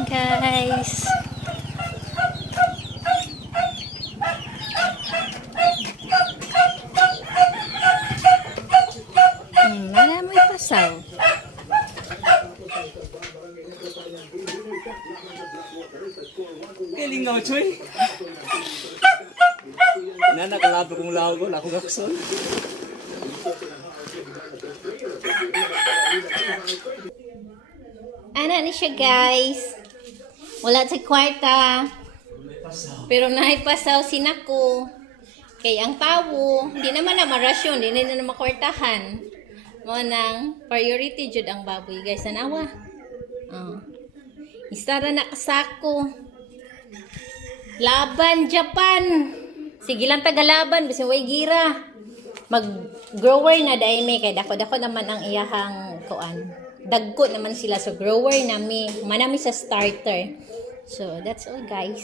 morning, guys. Wala mo ipasaw. Galing nga, Choy. Nakalabi kong lago, lako gakson. Ano ni siya, guys? Wala sa kwarta. Pero naipasaw sinako. Kay ang tawo, hindi naman na marasyon, hindi na makwartahan. Mo nang priority jud ang baboy, guys. Anawa. Istara na kasako. Laban Japan. Sige lang tagalaban bisin way gira. Mag-grower na dai may kay dako-dako naman ang iyahang kuan. Dagko naman sila so grower nami. Manami sa starter. So that's all, guys.